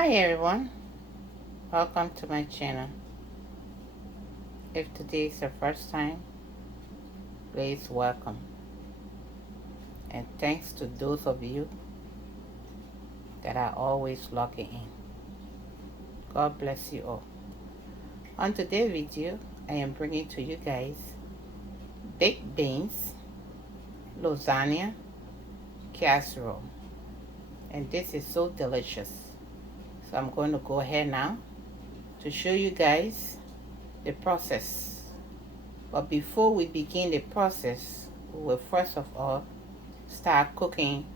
Hi everyone, welcome to my channel. If today is your first time, please welcome. And thanks to those of you that are always logging in. God bless you all. On today's video, I am bringing to you guys baked beans, lasagna, casserole. And this is so delicious. So I'm going to go ahead now to show you guys the process. But before we begin the process, we will first of all start cooking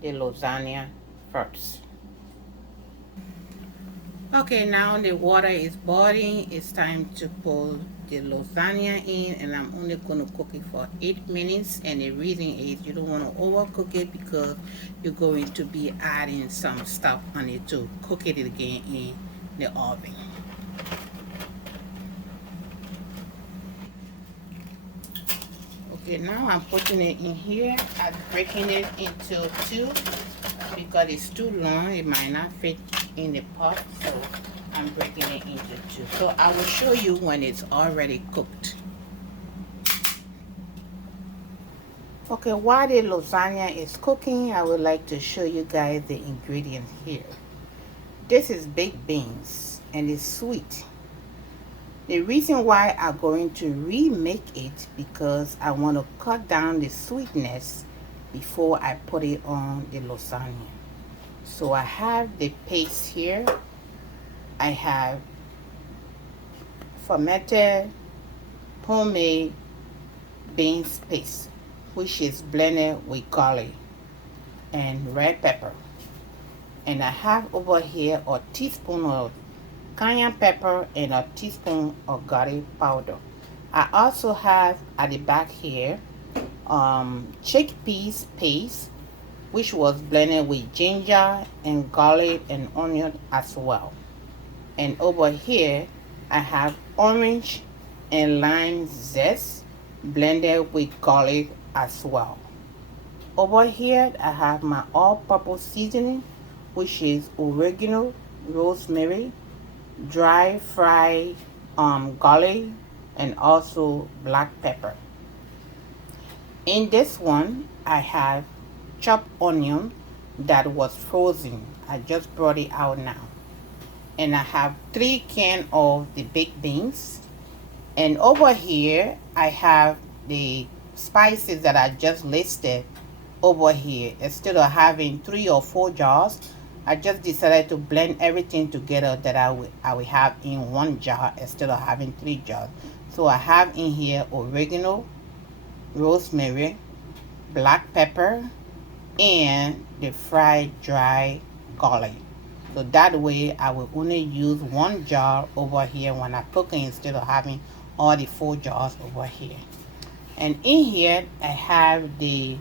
the lasagna first. Okay, now the water is boiling. It's time to pour the lasagna in, and I'm only going to cook it for 8 minutes. And the reason is you don't want to overcook it because you're going to be adding some stuff on it to cook it again in the oven. Okay, now I'm putting it in here. I'm breaking it into two because it's too long. It might not fit in the pot, so I'm breaking it into two. So I will show you when it's already cooked. Okay, while the lasagna is cooking, I would like to show you guys the ingredients here. This is baked beans and it's sweet. The reason why I'm going to remake it because I want to cut down the sweetness before I put it on the lasagna. So I have the paste here. I have fermented homemade beans paste, which is blended with garlic and red pepper. And I have over here a teaspoon of cayenne pepper and a teaspoon of garlic powder. I also have at the back here chickpeas paste, which was blended with ginger and garlic and onion as well. And over here I have orange and lime zest blended with garlic as well. Over here I have my all-purpose seasoning, which is oregano, rosemary, dry fried garlic, and also black pepper. In this one I have chopped onion that was frozen. I just brought it out now. And I have 3 cans of the baked beans. And over here I have the spices that I just listed over here. Instead of having 3 or 4 jars, I just decided to blend everything together that I will have in one jar instead of having 3 jars. So I have in here oregano, rosemary, black pepper, and the fried dry garlic. So that way I will only use 1 jar over here when I'm cooking instead of having all the 4 jars over here. And in here I have the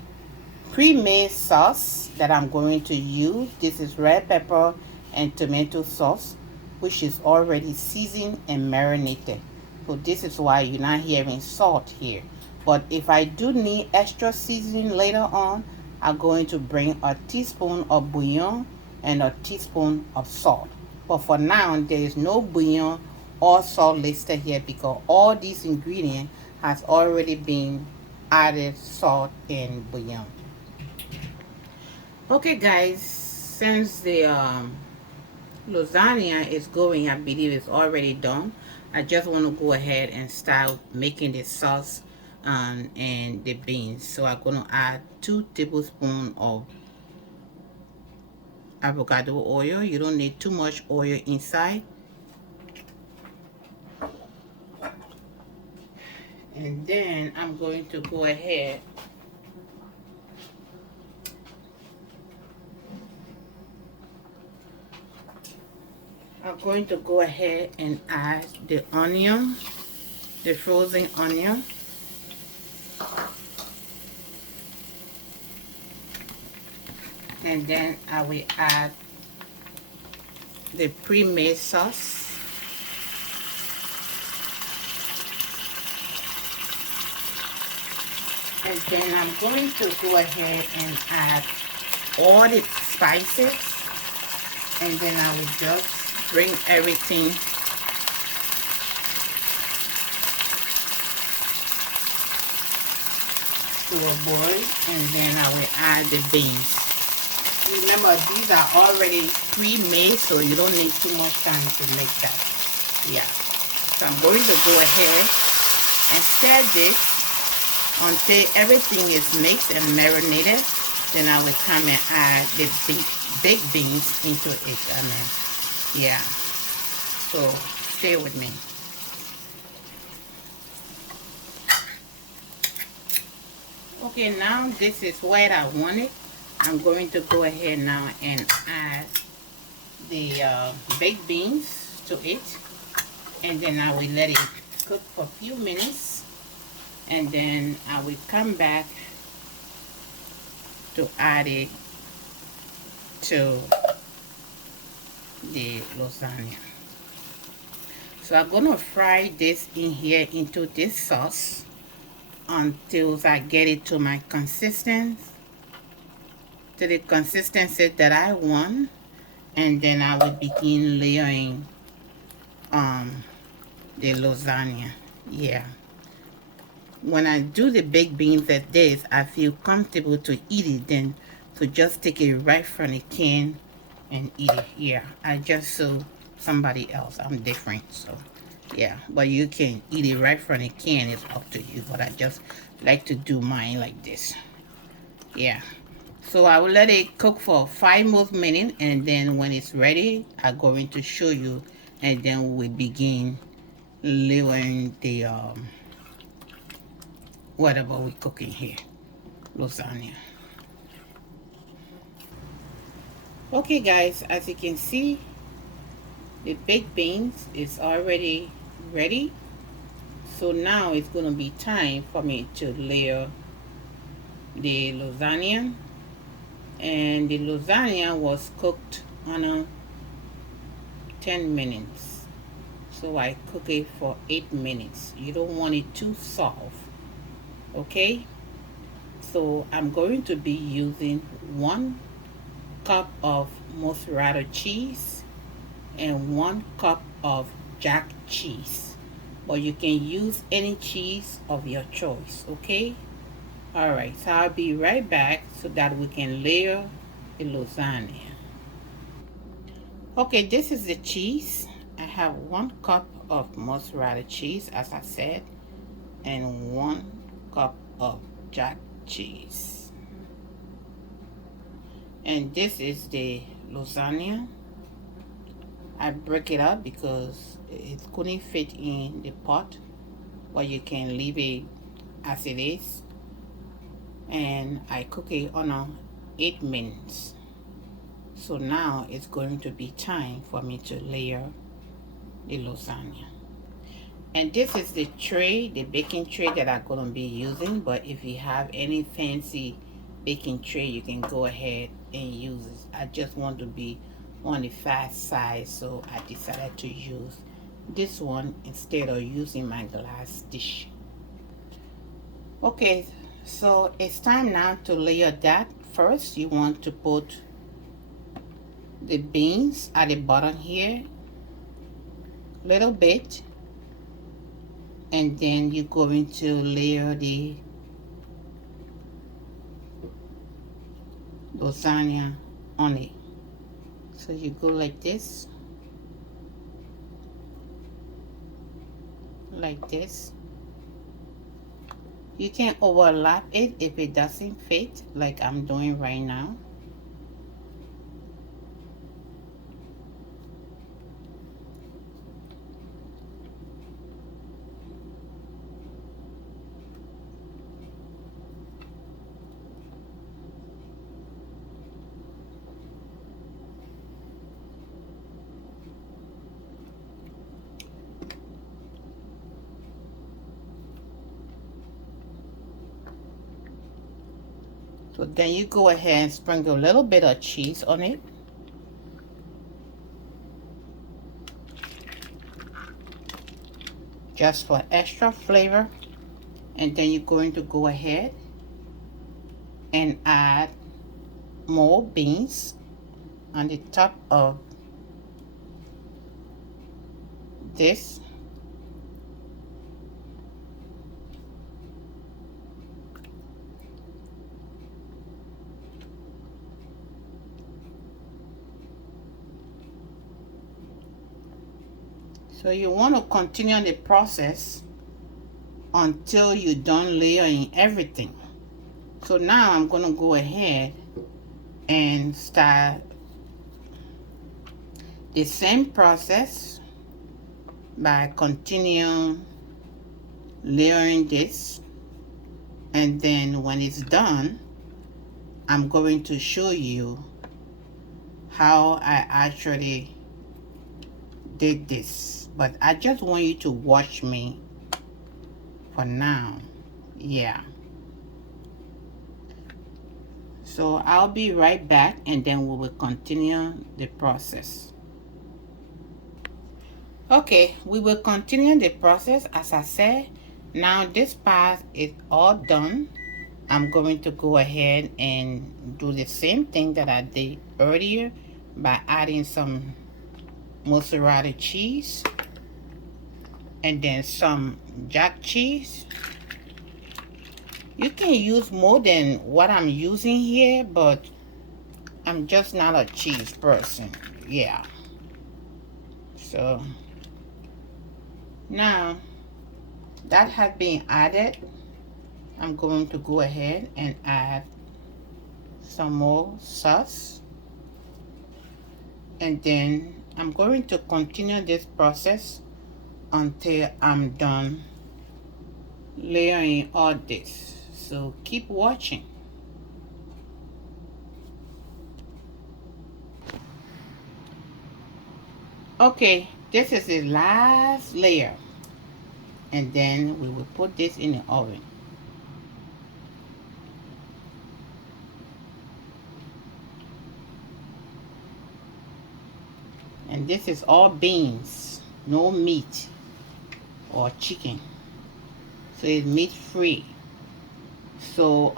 pre-made sauce that I'm going to use. This is red pepper and tomato sauce, which is already seasoned and marinated. So this is why you're not hearing salt here. But if I do need extra seasoning later on, I'm going to bring a teaspoon of bouillon and a teaspoon of salt. But for now, there is no bouillon or salt listed here because all these ingredients has already been added salt and bouillon. Okay guys, since the lasagna is going, I believe it's already done. I just want to go ahead and start making the sauce and the beans. So I'm going to add 2 tablespoons of avocado oil. You don't need too much oil inside. And then I'm going to go ahead and add the onion, the frozen onion. And then I will add the pre-made sauce. And then I'm going to go ahead and add all the spices. And then I will just bring everything to a boil, and then I will add the beans. Remember, these are already pre-made, so you don't need too much time to make that. Yeah. So I'm going to go ahead and stir this until everything is mixed and marinated. Then I will come and add the baked beans into it. Yeah. So stay with me. Okay, now this is what I wanted. I'm going to go ahead now and add the baked beans to it, and then I will let it cook for a few minutes, and then I will come back to add it to the lasagna. So I'm gonna fry this in here into this sauce until I get it to my consistency, to the consistency that I want, and then I will begin layering the lasagna. Yeah. When I do the baked beans like this, I feel comfortable to eat it, then to just take it right from the can and eat it. Yeah, I just saw somebody else. I'm different, so yeah. But you can eat it right from the can. It's up to you. But I just like to do mine like this. Yeah. So I will let it cook for 5 more minutes, and then when it's ready, I'm going to show you, and then we begin layering the whatever we're cooking here, lasagna. Okay guys, as you can see, the baked beans is already ready. So now it's going to be time for me to layer the lasagna. And the lasagna was cooked on a 10 minutes. So I cook it for 8 minutes. You don't want it too soft. Okay? So I'm going to be using 1 cup of mozzarella cheese and 1 cup of jack cheese, but you can use any cheese of your choice. Okay, all right, so I'll be right back so that we can layer the lasagna. Okay, this is the cheese. I have 1 cup of mozzarella cheese, as I said, and 1 cup of jack cheese. And this is the lasagna. I break it up because it couldn't fit in the pot, but you can leave it as it is. And I cook it on a 8 minutes. So now it's going to be time for me to layer the lasagna. And this is the tray, the baking tray that I'm going to be using. But if you have any fancy baking tray, you can go ahead and use it. I just want to be on the fast side, so I decided to use this one instead of using my glass dish. Okay, so it's time now to layer that. First, you want to put the beans at the bottom here, little bit, and then you're going to layer the lasagna on it. So you go like this, like this. You can overlap it if it doesn't fit, like I'm doing right now. So then you go ahead and sprinkle a little bit of cheese on it. Just for extra flavor. And then you're going to go ahead and add more beans on the top of this. So you want to continue the process until you're done layering everything. So now I'm going to go ahead and start the same process by continuing layering this, and then when it's done, I'm going to show you how I actually did this. But I just want you to watch me for now. Yeah. So I'll be right back, and then we will continue the process. Okay, we will continue the process. As I said, now this part is all done. I'm going to go ahead and do the same thing that I did earlier by adding some mozzarella cheese and then some jack cheese. You can use more than what I'm using here, but I'm just not a cheese person. Yeah. So now that has been added, I'm going to go ahead and add some more sauce, and then I'm going to continue this process until I'm done layering all this. So keep watching. Okay, this is the last layer, and then we will put this in the oven. And this is all beans, no meat or chicken, so it's meat free. So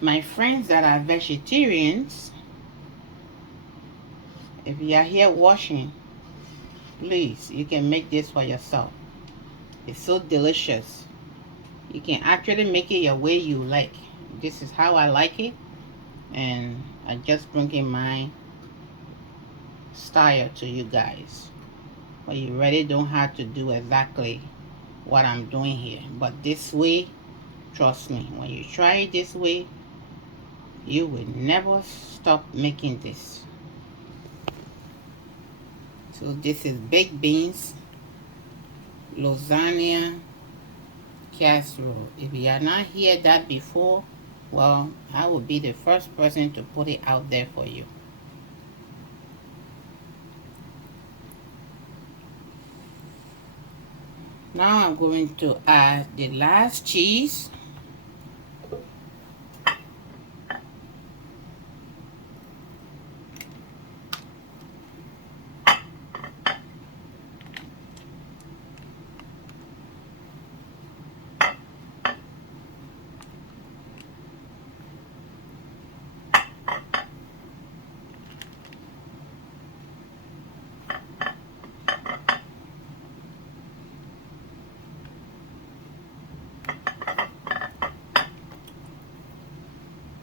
my friends that are vegetarians, if you are here watching, please, you can make this for yourself. It's so delicious. You can actually make it your way you like. This is how I like it, and I just bring in my style to you guys. But you really don't have to do exactly what I'm doing here. But this way, trust me, when you try it this way, you will never stop making this. So this is baked beans, lasagna, casserole. If you are not heard that before, well, I will be the first person to put it out there for you. Now I'm going to add the last cheese.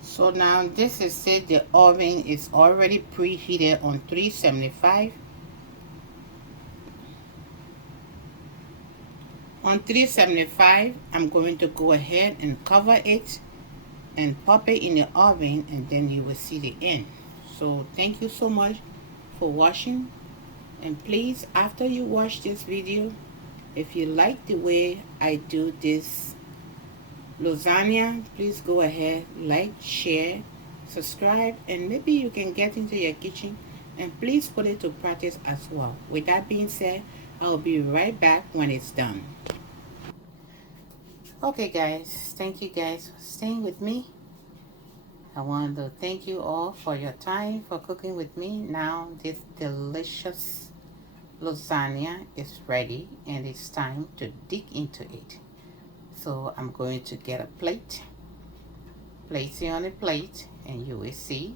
So now this is it. The oven is already preheated on 375. On 375, I'm going to go ahead and cover it and pop it in the oven, and then you will see the end. So thank you so much for watching, and please, after you watch this video, if you like the way I do this lasagna, please go ahead, like, share, subscribe, and maybe you can get into your kitchen and please put it to practice as well. With that being said, I'll be right back when it's done. Okay guys, thank you guys for staying with me. I want to thank you all for your time, for cooking with me. Now this delicious lasagna is ready, and it's time to dig into it. So I'm going to get a plate, place it on a plate, and you will see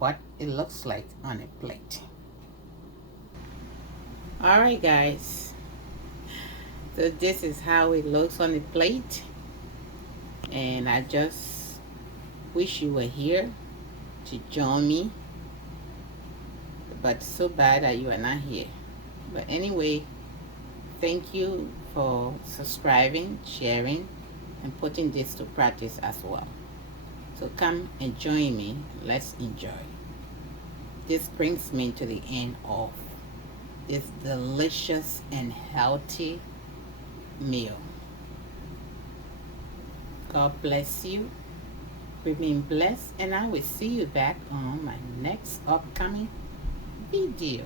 what it looks like on a plate. Alright guys, so this is how it looks on the plate, and I just wish you were here to join me, but so bad that you are not here. But anyway, thank you for subscribing, sharing, and putting this to practice as well. So come and join me. Let's enjoy. This brings me to the end of this delicious and healthy meal. God bless you. Remain blessed, and I will see you back on my next upcoming video.